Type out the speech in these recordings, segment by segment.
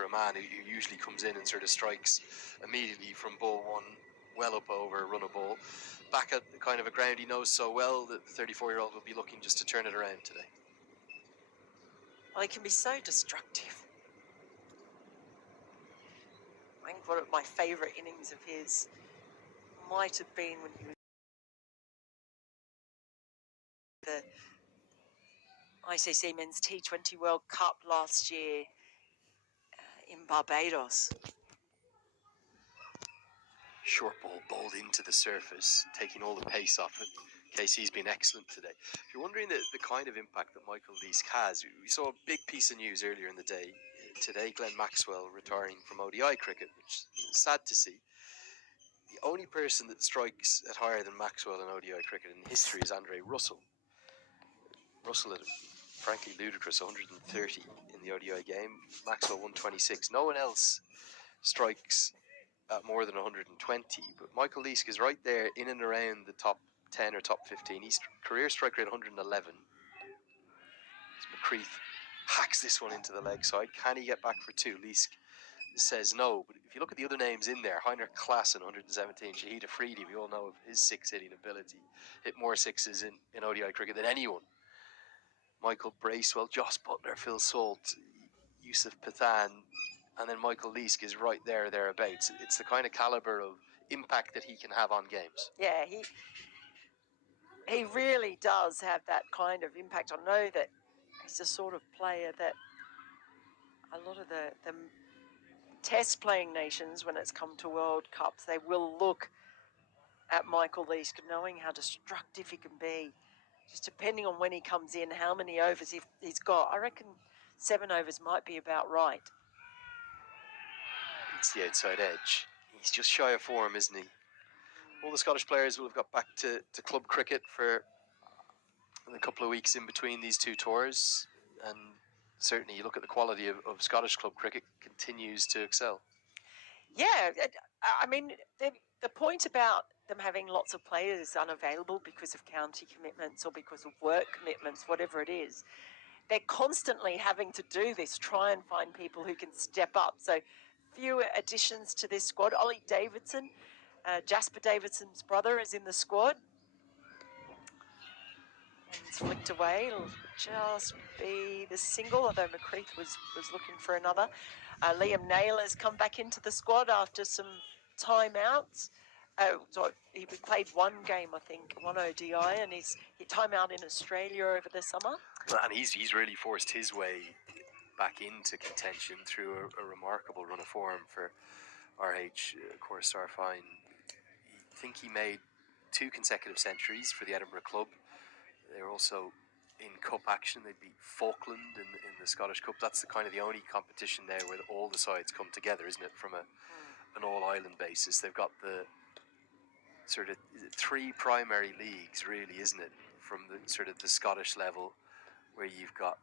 for a man who usually comes in and sort of strikes immediately from ball one, well up over, run a ball, back at the kind of a ground he knows so well that the 34-year-old will be looking just to turn it around today. Well, he can be so destructive. I think one of my favourite innings of his might have been when he was the ICC Men's T20 World Cup last year in Barbados. Short ball bowled into the surface, taking all the pace off it. KC's been excellent today. If you're wondering the kind of impact that Michael Leask has, we saw a big piece of news earlier in the day. Today, Glenn Maxwell retiring from ODI cricket, which is sad to see. The only person that strikes at higher than Maxwell in ODI cricket in history is Andre Russell. Russell had a frankly ludicrous 130 in the ODI game. Maxwell 126. No one else strikes at more than 120, but Michael Leask is right there in and around the top 10 or top 15. He's career strike rate 111. As McCreath hacks this one into the leg side. Can he get back for two? Leask says no, but if you look at the other names in there, Heinrich Klaassen 117, Shahid Afridi, we all know of his six hitting ability, hit more sixes in ODI cricket than anyone. Michael Bracewell, Joss Butler, Phil Salt, Yusuf Pathan, and then Michael Leask is right there, thereabouts. It's the kind of calibre of impact that he can have on games. Yeah, he really does have that kind of impact. I know that he's the sort of player that a lot of the test playing nations, when it's come to World Cups, they will look at Michael Leask, knowing how destructive he can be. Just depending on when he comes in, how many overs he's got. I reckon 7 overs might be about right. It's the outside edge. He's just shy of form, isn't he? All the Scottish players will have got back to club cricket for a couple of weeks in between these two tours, and certainly you look at the quality of Scottish club cricket continues to excel. Yeah, I mean, the point about them having lots of players unavailable because of county commitments or because of work commitments, whatever it is, they're constantly having to do this, try and find people who can step up. So few additions to this squad. Ollie Davidson, Jasper Davidson's brother, is in the squad. And it's flicked away. It'll just be the single, although McCreath was looking for another. Liam Naylor's come back into the squad after some timeouts. So he played one game, I think, one ODI, and he time out in Australia over the summer. And he's really forced his way back into contention through a remarkable run of form for RH Star Fine. I think he made 2 consecutive centuries for the Edinburgh club. They were also in cup action. They beat Falkland in the Scottish Cup. That's the only competition there where all the sides come together, isn't it, from an all-island basis. They've got the sort of 3 primary leagues, really, isn't it, from the sort of the Scottish level, where you've got,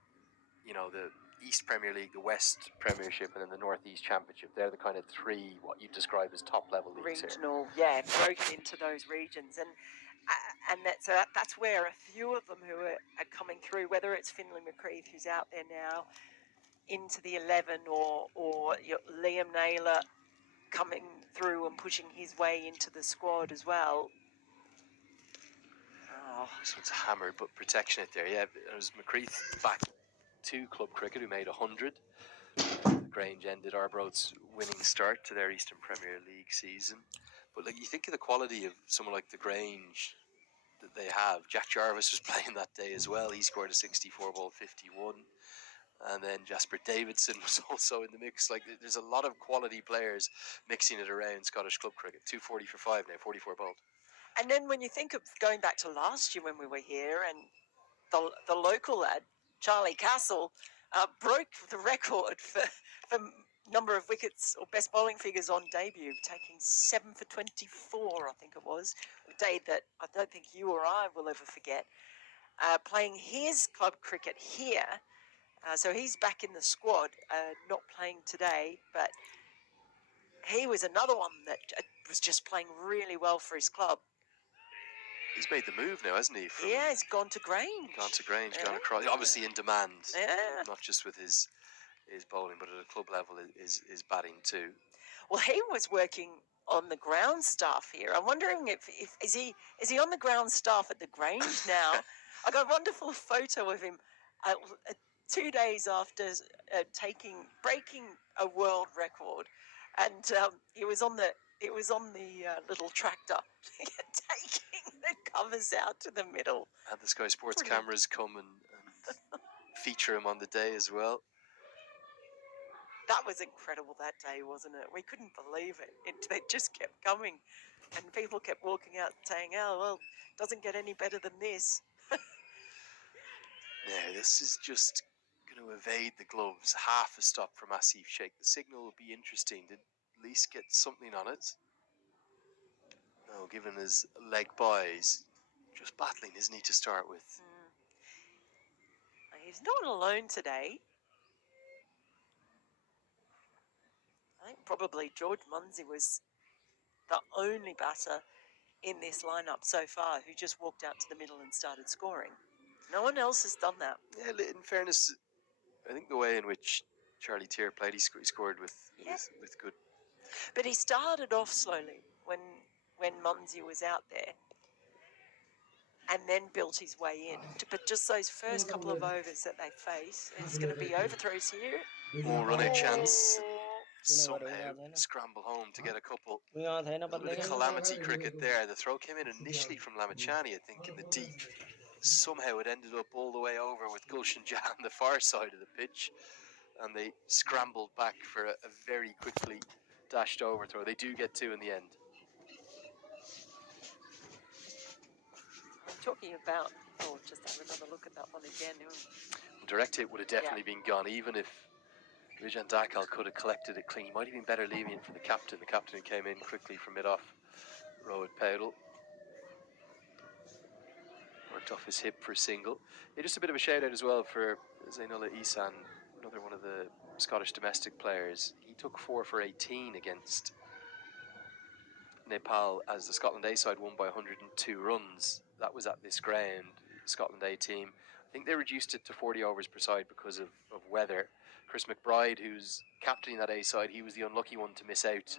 the East Premier League, the West Premiership, and then the North East Championship. They're the kind of 3, what you describe as top-level leagues regional here. Yeah, broken into those regions. And that's where a few of them who are coming through, whether it's Finlay McCreath, who's out there now, into the 11, or Liam Naylor coming through and pushing his way into the squad as well. Oh, this one's hammered, but protection it there. Yeah, it was McCreath back to club cricket, who made 100. Grange ended Arbroath's winning start to their Eastern Premier League season. But you think of the quality of someone like the Grange that they have. Jack Jarvis was playing that day as well. He scored a 64 ball 51. And then Jasper Davidson was also in the mix. There's a lot of quality players mixing it around Scottish club cricket. 240 for 5 now, 44 bowled. And then when you think of going back to last year when we were here, and the local lad, Charlie Castle, broke the record for number of wickets or best bowling figures on debut, taking 7 for 24, I think it was, a day that I don't think you or I will ever forget. Playing his club cricket here, so he's back in the squad, not playing today, but he was another one that was just playing really well for his club. He's made the move now, hasn't he? He's gone to Grange. Gone across. Obviously in demand. Yeah. Not just with his is bowling, but at a club level is batting too. Well, he was working on the ground staff here. I'm wondering if is he on the ground staff at the Grange now? I got a wonderful photo of him 2 days after breaking a world record, and he was on the little tractor taking the covers out to the middle. And the Sky Sports Brilliant. cameras come and feature him on the day as well. That was incredible that day, wasn't it? We couldn't believe it. They just kept coming, and people kept walking out saying, "Oh well, doesn't get any better than this." Now this is just going to evade the gloves. Half a stop from Asif Sheikh. The signal will be interesting to at least get something on it. No, given his leg buys, just battling, isn't he, to start with? He's not alone today. I think probably George Munsey was the only batter in this lineup so far who just walked out to the middle and started scoring. No one else has done that. Yeah, in fairness, I think the way in which Charlie Tier played, he scored with good. But he started off slowly when Munsey was out there, and then built his way in. But just those first couple of overs that they face, it's going to be overthrows here. More run out chance. Somehow scramble home to get a couple. A little bit of calamity cricket there. The throw came in initially from Lamachani, I think, in the deep. Somehow it ended up all the way over with Gulshan Jah on the far side of the pitch, and they scrambled back for a very quickly dashed overthrow. They do get two in the end. I'm talking about, just have another look at that one again. Direct hit would have definitely been gone, even if Vijan Dakal could have collected it clean. He might have been better leaving it for the captain. The captain came in quickly from mid-off. Rohit Paudel worked off his hip for a single. Yeah, just a bit of a shout out as well for Zainullah Ihsan, another one of the Scottish domestic players. He took 4 for 18 against Nepal as the Scotland A side won by 102 runs. That was at this ground, the Scotland A team. I think they reduced it to 40 overs per side because of weather. Chris McBride, who's captaining that A side, he was the unlucky one to miss out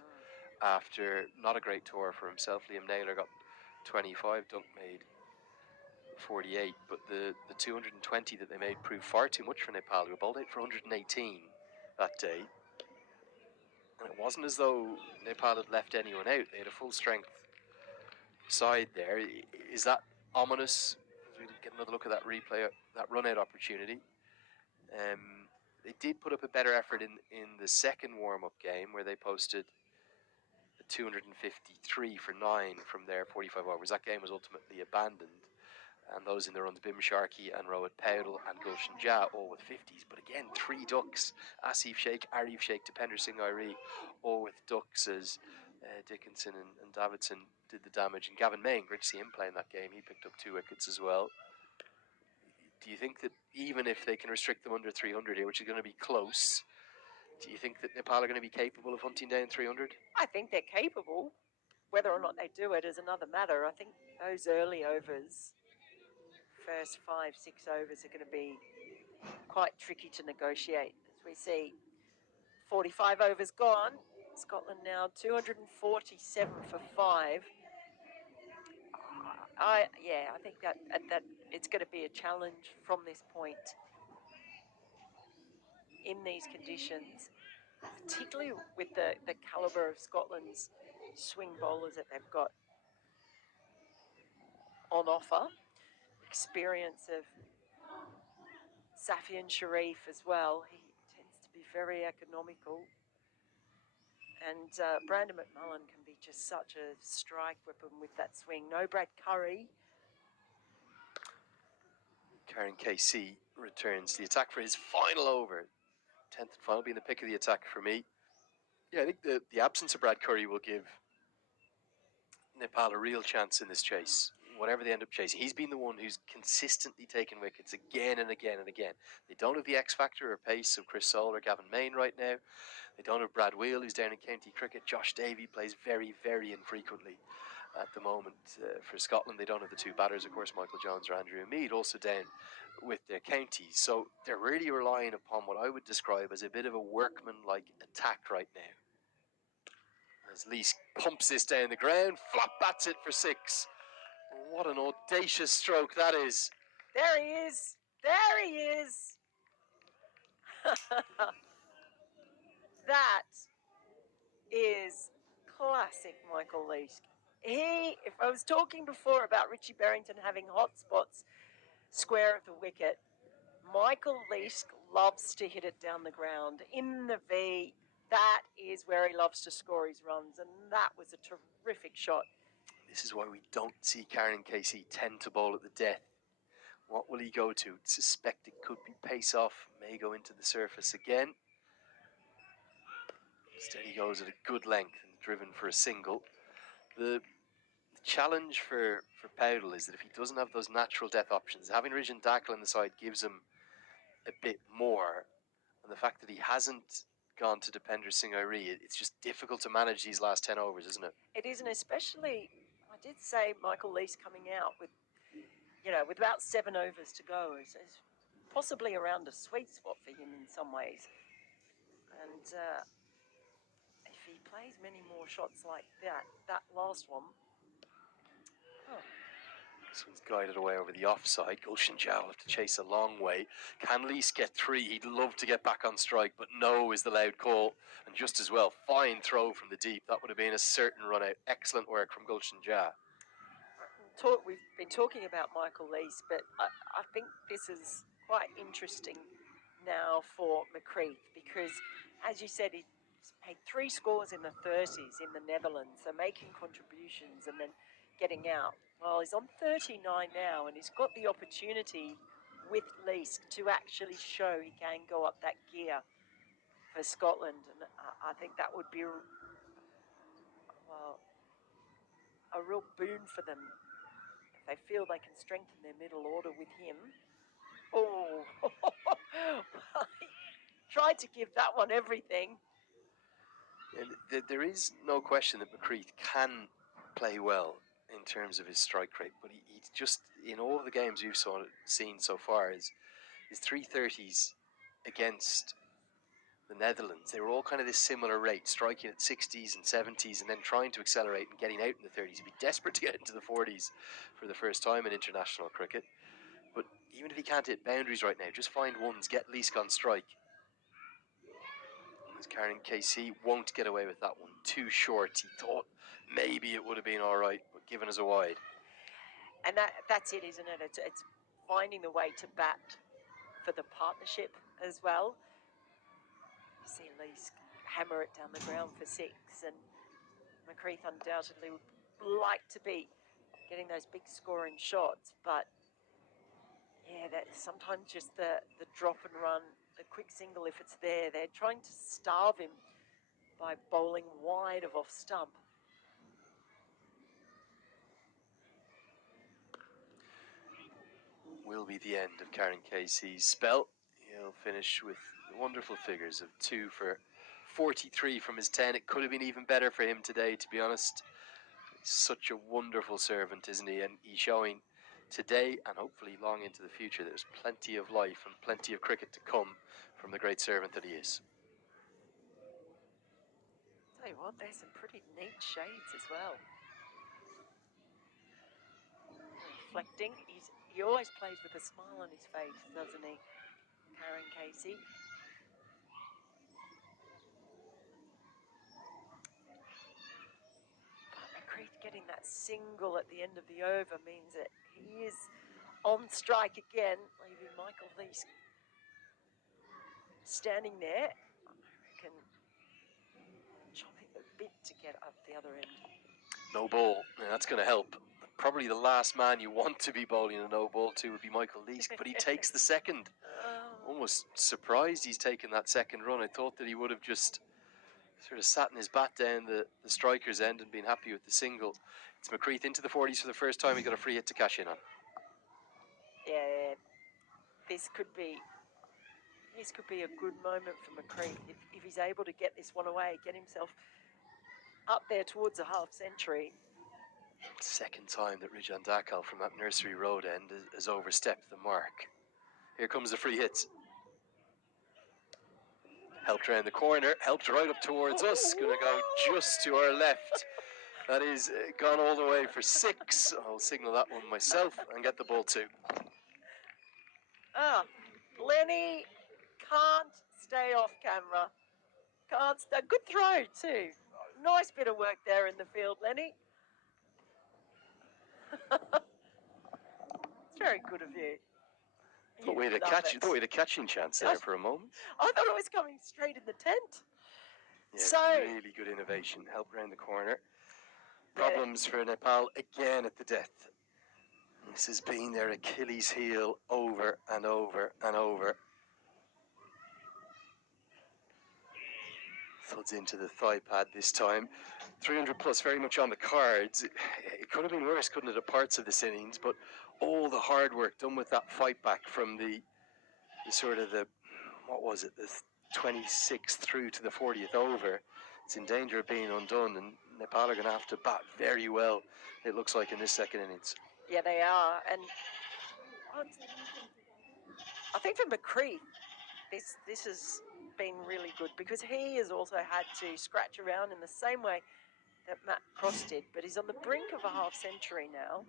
after not a great tour for himself. Liam Naylor got 25, Dunk made 48, but the 220 that they made proved far too much for Nepal, who were bowled out for 118 that day. And it wasn't as though Nepal had left anyone out. They had a full strength side there. Is that ominous? As we get another look at that replay, that run out opportunity. They did put up a better effort in the second warm-up game, where they posted a 253 for 9 from their 45 overs. That game was ultimately abandoned, and those in the runs, Bim Sharkey and Rohit Paudel and Gulshan Jah, all with 50s. But again, 3 ducks. Asif Sheikh, Arif Sheikh, Dipender Singh Airi, all with ducks, as Dickinson and Davidson did the damage. And Gavin Main, great to see him playing that game. He picked up 2 wickets as well. Do you think that even if they can restrict them under 300 here, which is going to be close, do you think that Nepal are going to be capable of hunting down 300? I think they're capable. Whether or not they do it is another matter. I think those early overs, first 5, 6 overs, are going to be quite tricky to negotiate. As we see, 45 overs gone. Scotland now 247 for 5. I think that it's going to be a challenge from this point in these conditions, particularly with the calibre of Scotland's swing bowlers that they've got on offer. Experience of Safian Sharif as well. He tends to be very economical. And Brandon McMullen can be just such a strike weapon with that swing. No Brad Curry. Karen KC returns the attack for his final over. 10th and final being the pick of the attack for me. Yeah, I think the absence of Brad Curry will give Nepal a real chance in this chase, whatever they end up chasing. He's been the one who's consistently taken wickets again and again and again. They don't have the X factor or pace of Chris Soul or Gavin Main right now. They don't have Brad Wheel, who's down in county cricket. Josh Davey plays very, very infrequently. at the moment. For Scotland, they don't have the two batters, of course, Michael Jones or Andrew Mead, also down with their counties. So they're really relying upon what I would describe as a bit of a workman-like attack right now. As Lees pumps this down the ground, flop bats it for 6. What an audacious stroke that is. There he is. There he is. That is classic Michael Lees. If I was talking before about Richie Berrington having hot spots square of the wicket, Michael Lees loves to hit it down the ground in the V. That is where he loves to score his runs, and that was a terrific shot. This is why we don't see Karen Casey tend to bowl at the death. What will he go to? Suspect it could be pace off, may go into the surface again. Instead he goes at a good length and driven for a single. The challenge for Powell is that if he doesn't have those natural death options, having Ridgen Dackle on the side gives him a bit more. And the fact that he hasn't gone to Dipender Singh Airi, it's just difficult to manage these last 10 overs, isn't it? It is, and especially, I did say Michael Lees coming out with, with about 7 overs to go is possibly around a sweet spot for him in some ways. And if he plays many more shots like that last one. This one's guided away over the offside. Gulshan Jha will have to chase a long way. Can Lees get 3? He'd love to get back on strike, but no is the loud call. And just as well, fine throw from the deep. That would have been a certain run out. Excellent work from Gulshan Jha. We've been talking about Michael Lees, but I think this is quite interesting now for McCreath because, as you said, he's made 3 scores in the 30s in the Netherlands, so making contributions and then getting out. Well, he's on 39 now, and he's got the opportunity with Lees to actually show he can go up that gear for Scotland, and I think that would be a real boon for them. They feel they can strengthen their middle order with him. Oh, he tried to give that one everything. And there is no question that McCreath can play well in terms of his strike rate, but he's just, in all of the games you've seen so far, his 330s against the Netherlands, they were all kind of this similar rate, striking at 60s and 70s and then trying to accelerate and getting out in the 30s. He'd be desperate to get into the 40s for the first time in international cricket. But even if he can't hit boundaries right now, just find ones, get Leask on strike. As Karen KC won't get away with that one. Too short. He thought maybe it would have been all right, but given us a wide. And that's it, isn't it? It's finding the way to bat for the partnership as well. You see Lees hammer it down the ground for 6, and McCreath undoubtedly would like to be getting those big scoring shots, but yeah, that's sometimes just the drop and run, the quick single if it's there. They're trying to starve him by bowling wide of off stump. Will be the end of Karen Casey's spell. He'll finish with wonderful figures of 2 for 43 from his 10. It could have been even better for him today, to be honest. He's such a wonderful servant, isn't he? And he's showing today and hopefully long into the future there's plenty of life and plenty of cricket to come from the great servant that he is. Tell you what, there's some pretty neat shades as well. Reflecting, he always plays with a smile on his face, doesn't he, Karen Casey? But McCreath getting that single at the end of the over means that he is on strike again, leaving Michael Lees standing there. I reckon chopping a bit to get up the other end. No ball, yeah, that's going to help. Probably the last man you want to be bowling a no ball to would be Michael Lees, but he takes the second. Almost surprised he's taken that second run. I thought that he would have just sort of sat in his bat down the striker's end and been happy with the single. It's McCreath into the 40s for the first time. He got a free hit to cash in on. Yeah, this could be a good moment for McCreath if he's able to get this one away, get himself up there towards a half century. Second time that Rijan Dakal from that nursery road end has overstepped the mark. Here comes the free hits. Helped around the corner, helped right up towards us. Going to go just to our left. That is gone all the way for 6. I'll signal that one myself and get the ball too. Lenny can't stay off camera. Can't stay. Good throw too. Nice bit of work there in the field, Lenny. It's very good of you. Thought we had a catching chance there for a moment. I thought it was coming straight in the tent. Yeah, so really good innovation. Help around the corner. Problems for Nepal again at the death. This has been their Achilles heel over and over and over. Thuds into the thigh pad this time. 300 plus very much on the cards. It could have been worse, couldn't it, at parts of this innings, but all the hard work done with that fight back from the 26th through to the 40th over. It's in danger of being undone, and Nepal are going to have to bat very well, it looks like, in this second innings. Yeah, they are. And I think for McCree, this has been really good because he has also had to scratch around in the same way that Matt Cross did, but he's on the brink of a half century now.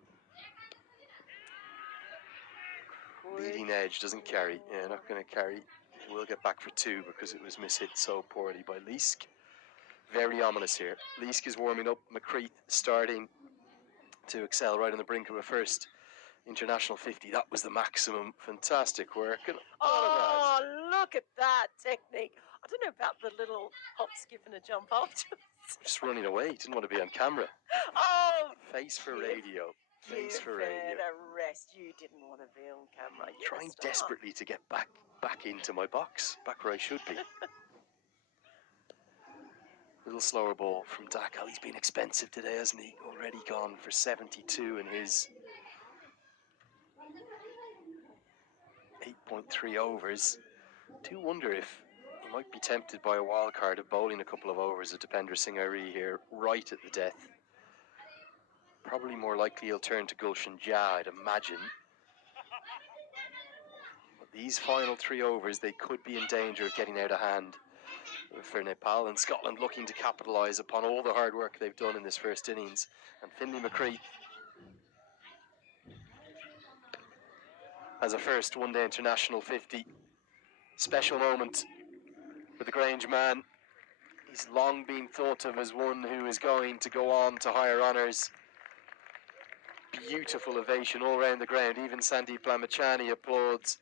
Leading edge doesn't carry. Yeah, not going to carry. We'll get back for 2 because it was mishit so poorly by Leask. Very ominous here. Leask is warming up. McCreath starting to excel right on the brink of a first international 50. That was the maximum. Fantastic work. And look at that technique. I don't know about the little hop, skip and a jump afterwards. Just running away. Didn't want to be on camera. Face for radio. Face for radio. Rest. You didn't want to be on camera. Trying desperately to get back into my box. Back where I should be. Little slower ball from Dakal. He's been expensive today, hasn't he? Already gone for 72 in his 8.3 overs. Do wonder if he might be tempted by a wild card of bowling a couple of overs of Dipender Singh Airi here, right at the death. Probably more likely he'll turn to Gulshan Jha, I'd imagine. But these final 3 overs, they could be in danger of getting out of hand for Nepal, and Scotland looking to capitalise upon all the hard work they've done in this first innings. And Finlay McCree has a first one-day international 50. Special moment for the Grange man. He's long been thought of as one who is going to go on to higher honours. Beautiful ovation all around the ground. Even Sandeep Lamachani applauds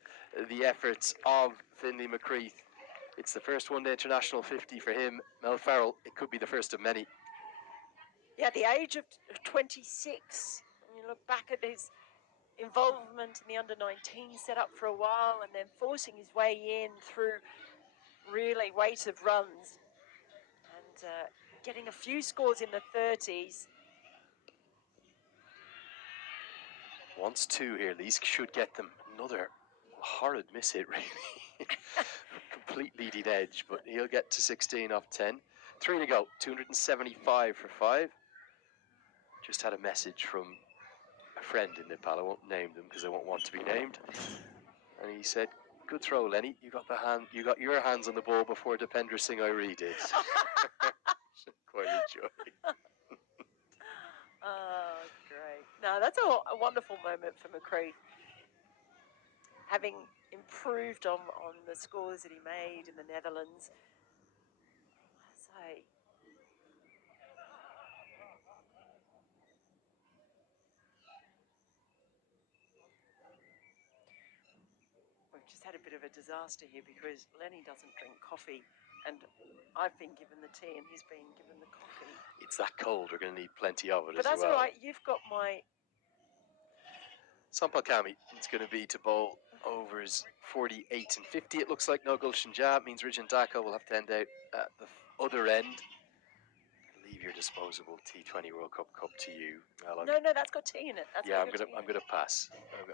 the efforts of Finlay McCree. It's the first one-day international 50 for him. Mel Farrell, it could be the first of many. Yeah, the age of 26. When you look back at his involvement in the under-19 setup for a while and then forcing his way in through really weight of runs and getting a few scores in the 30s. Wants 2 here. Leask should get them. Another horrid miss hit, really. Complete leading edge, but he'll get to 16 off 10. 3 to go. 275 for 5. Just had a message from a friend in Nepal. I won't name them because they won't want to be named. And he said, "Good throw, Lenny. You got your hands on the ball before Dipender Singh Airi did." Quite enjoy. Oh, great. No, that's a wonderful moment for McCree. Having improved on the scores that he made in the Netherlands. So, we've just had a bit of a disaster here because Lenny doesn't drink coffee and I've been given the tea and he's been given the coffee. It's that cold, we're going to need plenty of it but as well. But that's all right, you've got my... Sampal Kami, it's going to be to bowl overs 48 and 50. It looks like no Gulshan Jha. Means Rijan Dakal will have to end out at the other end. Leave your disposable T20 World Cup cup to you. No, that's got tea in it. I'm going to pass.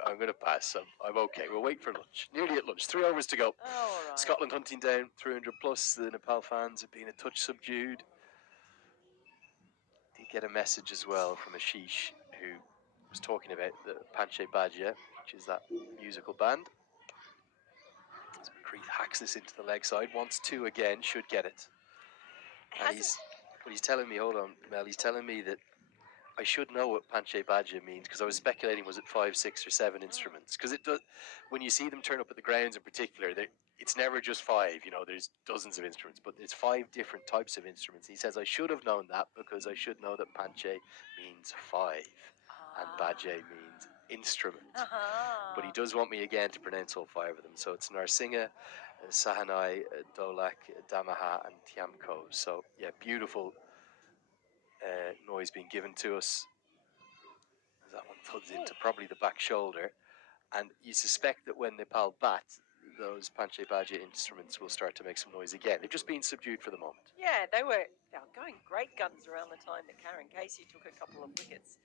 I'm going to pass. I'm okay. We'll wait for lunch. Nearly at lunch. 3 overs to go. Oh, all right. Scotland hunting down 300 plus. The Nepal fans have been a touch subdued. get a message as well from Ashish, who was talking about the Panche Bhaja, which is that musical band. As McCreath hacks this into the leg side, wants two again, should get it. And he's telling me, hold on, Mel, he's telling me that I should know what Panche Bhaja means, because I was speculating, was it 5, 6 or 7 instruments? Because it does, when you see them turn up at the grounds in particular, it's never just 5, you know, there's dozens of instruments, but there's 5 different types of instruments. He says I should have known that because I should know that Panche means 5 and Bhaja means instrument. But he does want me again to pronounce all 5 of them. So it's Narsinga, Sahanai, Dolak, Damaha and Tiamko. So yeah, beautiful noise being given to us. As that one thuds into probably the back shoulder. And you suspect that when Nepal bat, those Panche Bhaja instruments will start to make some noise again. They've just been subdued for the moment. Yeah, they were going great guns around the time that Karen Casey took a couple of wickets.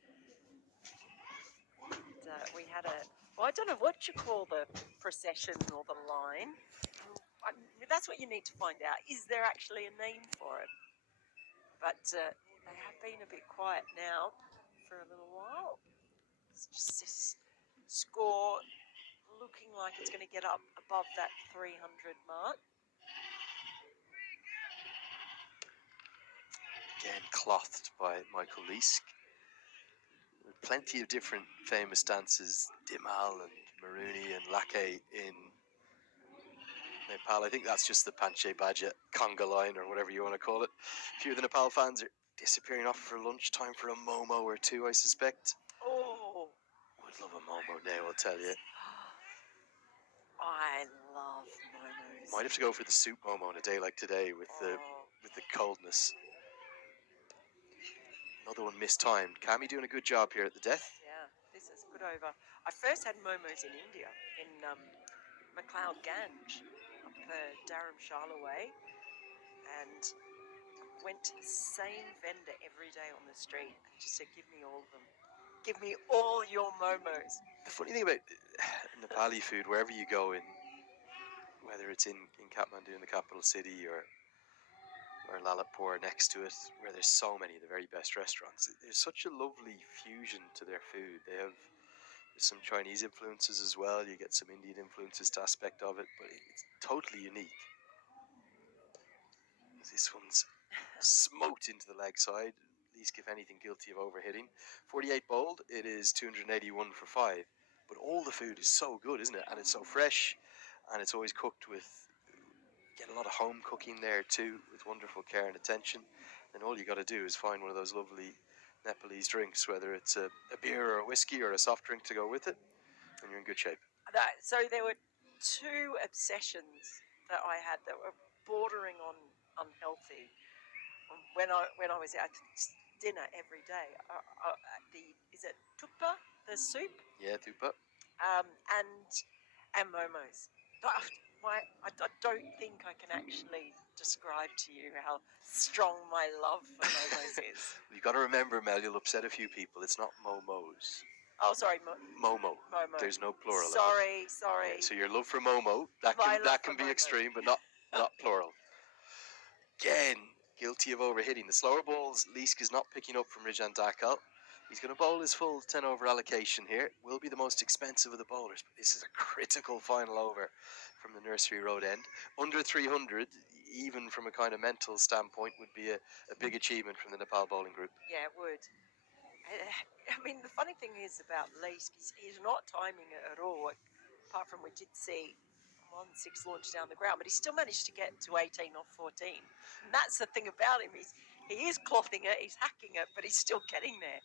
And, we had I don't know what you call the procession or the line. That's what you need to find out. Is there actually a name for it? But they have been a bit quiet now for a little while. It's just this score looking like it's going to get up above that 300 mark. Again, clothed by Michael Leask. Plenty of different famous dances, Dimal and Maruni and Lake in Nepal. I think that's just the Panche Bhaja conga line or whatever you want to call it. A few of the Nepal fans are disappearing off for lunch, time for a momo or two, I suspect. Oh, Would love a momo now, I'll tell you. I love momos. Might have to go for the soup momo on a day like today with the coldness. Another one mistimed. Cami doing a good job here at the death. Yeah, this is good over. I first had momos in India, in McLeod Ganj, up Dharamshala way, and went to the same vendor every day on the street and just said, give me all of them. Give me all your momos. The funny thing about Nepali food, wherever you go in, whether it's in Kathmandu in the capital city or Lalitpur next to it, where there's so many of the very best restaurants, there's such a lovely fusion to their food. There's some Chinese influences as well. You get some Indian influences to aspect of it, but it's totally unique. This one's smoked into the leg side. Least, if anything, guilty of overhitting. 48 bowled. It is 281 for 5. But all the food is so good, isn't it? And it's so fresh, and it's always cooked with. Get a lot of home cooking there too, with wonderful care and attention. And all you got to do is find one of those lovely Nepalese drinks, whether it's a beer or a whiskey or a soft drink to go with it, and you're in good shape. So there were 2 obsessions that I had that were bordering on unhealthy. When I was out dinner every day, is it tukpa, the soup? Yeah, tupa. And momos. I don't think I can actually describe to you how strong my love for momos is. You've got to remember, Mel, you'll upset a few people. It's not momos. Oh, sorry, Momo. Momo. There's no plural. Sorry. Yeah, so your love for Momo, that can be extreme, but not plural. Again, guilty of overhitting. The slower balls, Leask is not picking up from Rijan Dakal. He's going to bowl his full 10 over allocation here. Will be the most expensive of the bowlers, but this is a critical final over from the Nursery Road end. Under 300, even from a kind of mental standpoint, would be a big achievement from the Nepal bowling group. Yeah, it would. I mean, the funny thing is about Leask, he's not timing it at all, apart from we did see 1-6 launch down the ground, but he still managed to get to 18 off 14. And that's the thing about him, he is clothing it, he's hacking it, but he's still getting there.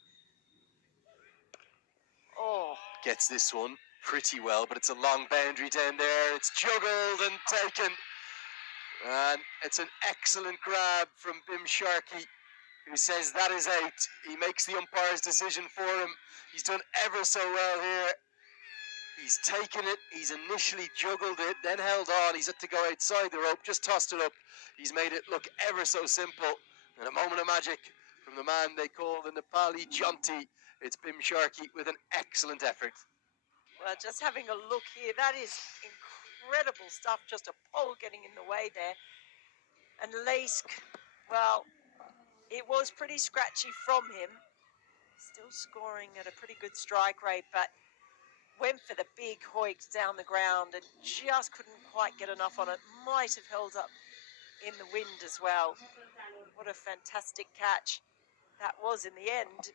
Oh. Gets this one pretty well, but it's a long boundary down there. It's juggled and taken. And it's an excellent grab from Bim Sharkey, who says that is out. He makes the umpire's decision for him. He's done ever so well here. He's taken it. He's initially juggled it, then held on. He's had to go outside the rope, just tossed it up. He's made it look ever so simple. And a moment of magic from the man they call the Nepali Jonty. It's Bim Sharkey with an excellent effort. Well, just having a look here, that is incredible stuff. Just a pole getting in the way there. And Leask, well, It was pretty scratchy from him. Still scoring at a pretty good strike rate, but went for the big hoik down the ground and just couldn't quite get enough on it. Might have held up in the wind as well. What a fantastic catch that was in the end.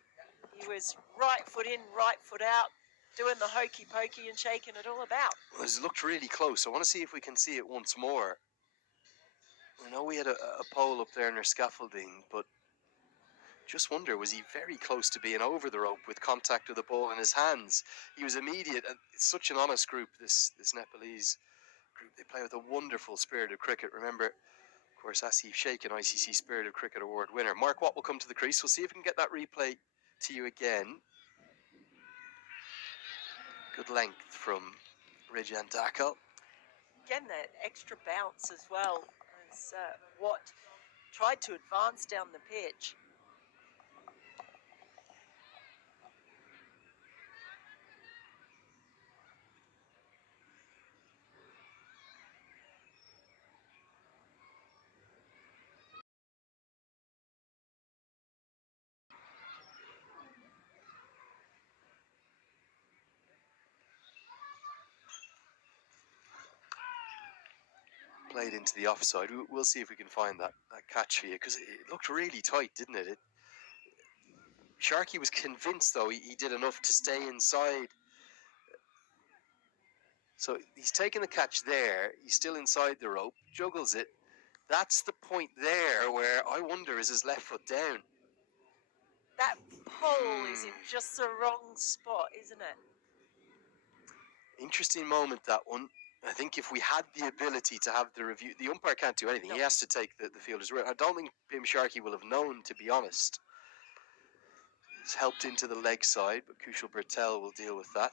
He was right foot in, right foot out, doing the hokey pokey and shaking it all about. Well, it looked really close. I want to see if we can see it once more. I know we had a pole up there in our scaffolding, but just wonder, was he very close to being over the rope with contact with the ball in his hands? He was immediate, and it's such an honest group, this Nepalese group. They play with a wonderful spirit of cricket. Remember, of course, Asif Sheikh, an ICC Spirit of Cricket Award winner. Mark Watt will come to the crease. We'll see if we can get that replay to you again. Good length from Rajan Dakal. Again, that extra bounce as well as Watt tried to advance down the pitch. Played into the offside. We'll see if we can find that catch for you, because it looked really tight, didn't it? Sharkey was convinced, though, he did enough to stay inside. So he's taking the catch there. He's still inside the rope, juggles it. That's the point there where I wonder, is his left foot down? That pole is in just the wrong spot, isn't it? Interesting moment, that one. I think if we had the ability to have the review, the umpire can't do anything. No. He has to take the fielder's route. I don't think Bim Sharkey will have known, to be honest. It's helped into the leg side, but Kushal Bertel will deal with that,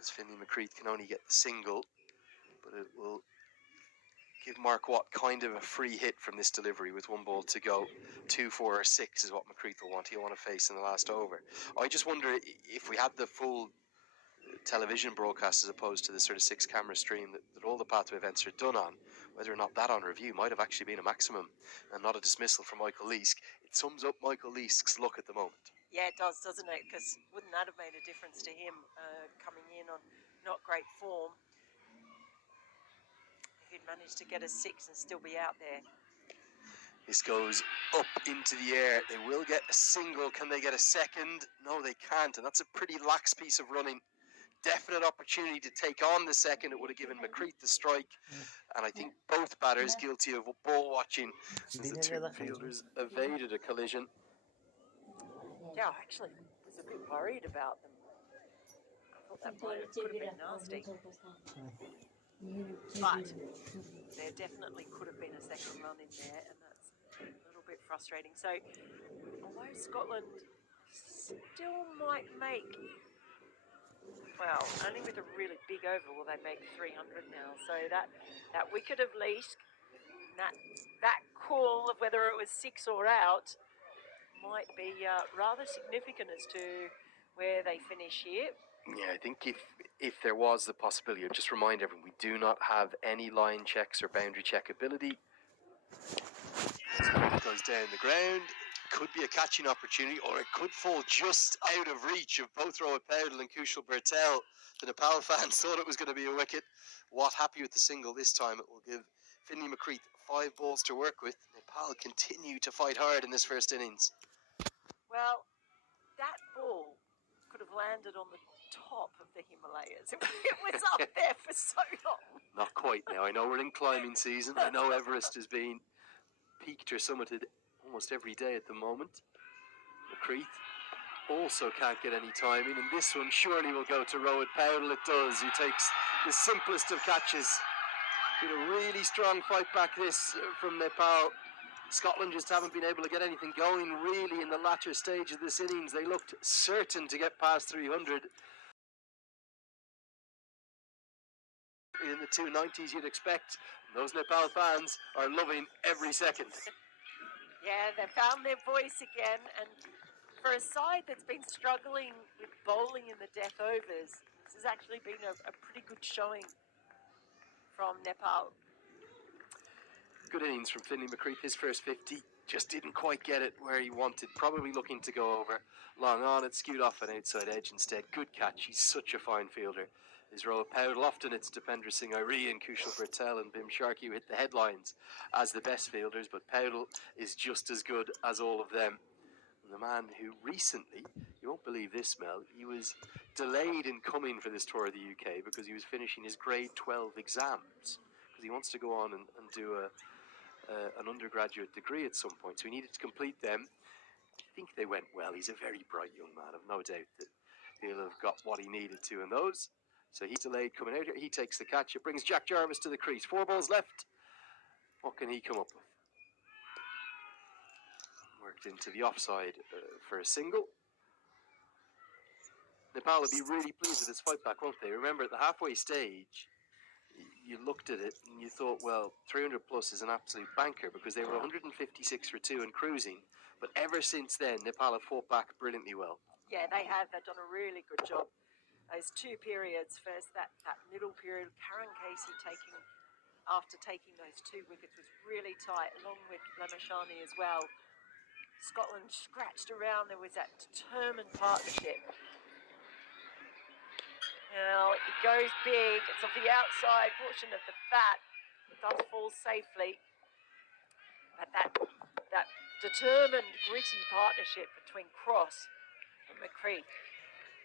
as Finlay McCreath can only get the single, but it will give Mark Watt kind of a free hit from this delivery with one ball to go. 2, 4 or 6 is what McCreath will want. He'll want to face in the last over. I just wonder if we had the full television broadcast as opposed to the sort of 6-camera stream that all the pathway events are done on, whether or not that on review might have actually been a maximum and not a dismissal from Michael Leask. It sums up Michael Leask's look at the moment. Yeah, it does, doesn't it? Because wouldn't that have made a difference to him coming in on not great form? If he'd managed to get a 6 and still be out there. This goes up into the air. They will get a single. Can they get a second? No, they can't. And that's a pretty lax piece of running. Definite opportunity to take on the second. It would have given McCreath the strike. And I think both batters guilty of ball watching, as the two fielders evaded a collision. Yeah, actually, I was a bit worried about them. I thought that could have been nasty. But there definitely could have been a second run in there, and that's a little bit frustrating. So, although Scotland still might make, well, only with a really big over will they make 300 now. So that wicket of Leask, that call of whether it was 6 or out, might be rather significant as to where they finish here. Yeah, I think if there was the possibility, I'd just remind everyone, we do not have any line checks or boundary check ability. As it goes down the ground, could be a catching opportunity, or it could fall just out of reach of both Rohit Powdell and Kushal Bertel. The Nepal fans thought it was going to be a wicket. Watt happy with the single this time. It will give Finlay McCreath 5 balls to work with. Nepal continue to fight hard in this first innings. Well, that ball could have landed on the top of the Himalayas. It was up there for so long. Not quite now. I know we're in climbing season. I know Everest has been peaked or summited almost every day at the moment. McCreath also can't get any timing, and this one surely will go to Rohit Powdell. It does. He takes the simplest of catches. Been a really strong fight back this from Nepal. Scotland just haven't been able to get anything going really in the latter stage of this innings. They looked certain to get past 300. In the 290s you'd expect. Those Nepal fans are loving every second. Yeah, they found their voice again, and for a side that's been struggling with bowling in the death overs, this has actually been a pretty good showing from Nepal. Good innings from Finlay McCreath, his first 50. just didn't quite get it where he wanted. Probably looking to go over. Long on, it skewed off an outside edge instead. Good catch. He's such a fine fielder. His row of Powell, often it's Dipendra Singh Airi and Kushal Patel and Bim Sharkey who hit the headlines as the best fielders, but Powell is just as good as all of them. And the man who recently, you won't believe this, Mel, he was delayed in coming for this tour of the UK because he was finishing his grade 12 exams, because he wants to go on and do an undergraduate degree at some point, so he needed to complete them. I think they went well. He's a very bright young man. I've no doubt that he'll have got what he needed to in those. So he's delayed coming out here. He takes the catch. It brings Jack Jarvis to the crease. 4 balls left. What can he come up with? Worked into the offside for a single. Nepal will be really pleased with this fight back, won't they? Remember, at the halfway stage, you looked at it and you thought, well, 300 plus is an absolute banker, because they were 156 for 2 and cruising. But ever since then, Nepal have fought back brilliantly well. Yeah, they have. They've done a really good job. Those 2 periods, first that middle period, Karen Casey after taking those 2 wickets was really tight, along with Lamashani as well. Scotland scratched around. There was that determined partnership. Now it goes big. It's off the outside portion of the bat. It does fall safely. But that determined, gritty partnership between Cross and McCree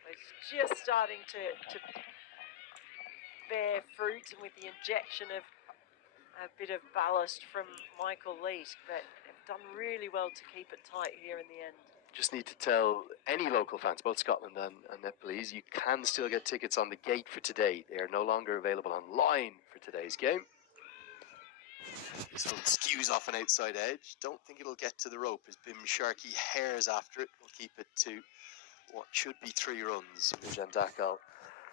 was just starting to bear fruit, and with the injection of a bit of ballast from Michael Leet, but they've done really well to keep it tight here in the end. Just need to tell any local fans, both Scotland and Nepalese, you can still get tickets on the gate for today. They are no longer available online for today's game. This one skews off an outside edge. Don't think it'll get to the rope as Bim Sharkey hares after it. We'll keep it to what should be 3 runs. Rajan Dakal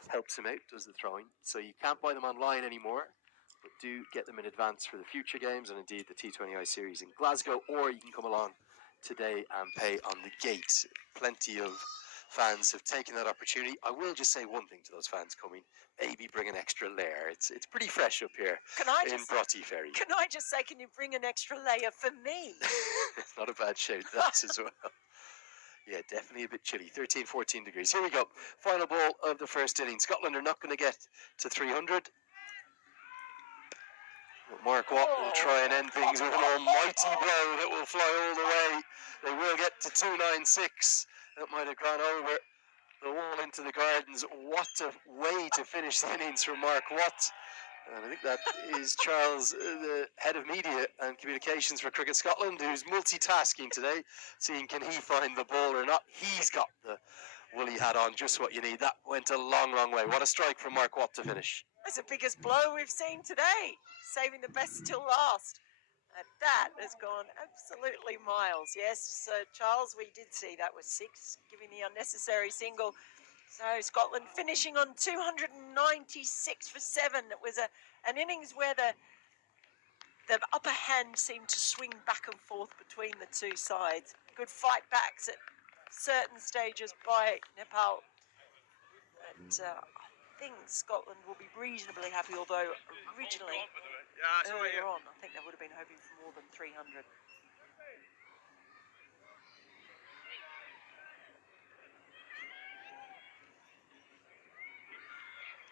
helps him out, does the throwing. So you can't buy them online anymore, but do get them in advance for the future games and indeed the T20I series in Glasgow, or you can come along today and pay on the gate. Plenty of fans have taken that opportunity. I will just say one thing to those fans coming: maybe bring an extra layer. It's pretty fresh up here in Broughty Ferry. Can I just say, can you bring an extra layer for me? Not a bad shout, that's as well. Yeah, definitely a bit chilly. 13, 14 degrees. Here we go. Final ball of the first inning. Scotland are not going to get to 300. But Mark Watt will try and end things with an almighty blow that will fly all the way. They will get to 296. That might have gone over the wall into the gardens. What a way to finish the innings from Mark Watt. And I think that is Charles, the head of media and communications for Cricket Scotland, who's multitasking today, seeing can he find the ball or not. He's got the woolly hat on, just what you need. That went a long, long way. What a strike from Mark Watt to finish. That's the biggest blow we've seen today, saving the best till last. And that has gone absolutely miles. Yes, Charles, we did see that was 6, giving the unnecessary single. So Scotland finishing on 296 for 7. It was an innings where the upper hand seemed to swing back and forth between the 2 sides. Good fight backs at certain stages by Nepal. And I think Scotland will be reasonably happy, although originally, earlier on, I think they would have been hoping for more than 300.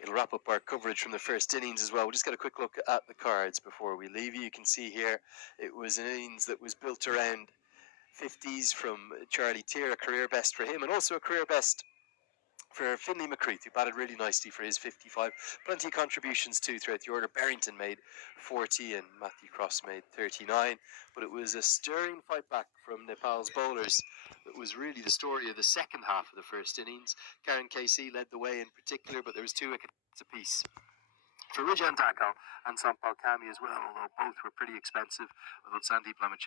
It'll wrap up our coverage from the first innings as well. We'll just get a quick look at the cards before we leave you. You can see here it was an innings that was built around 50s from Charlie Tier, a career best for him, and also a career best for Finlay McCreath, who batted really nicely for his 55. Plenty of contributions too throughout the order. Barrington made 40 and Matthew Cross made 39. But it was a stirring fight back from Nepal's bowlers that was really the story of the second half of the first innings. Karen Casey led the way in particular, but there was 2 wickets apiece for Rajan Dakal and Sampal Kami as well, although both were pretty expensive, although Sandeep Lamachand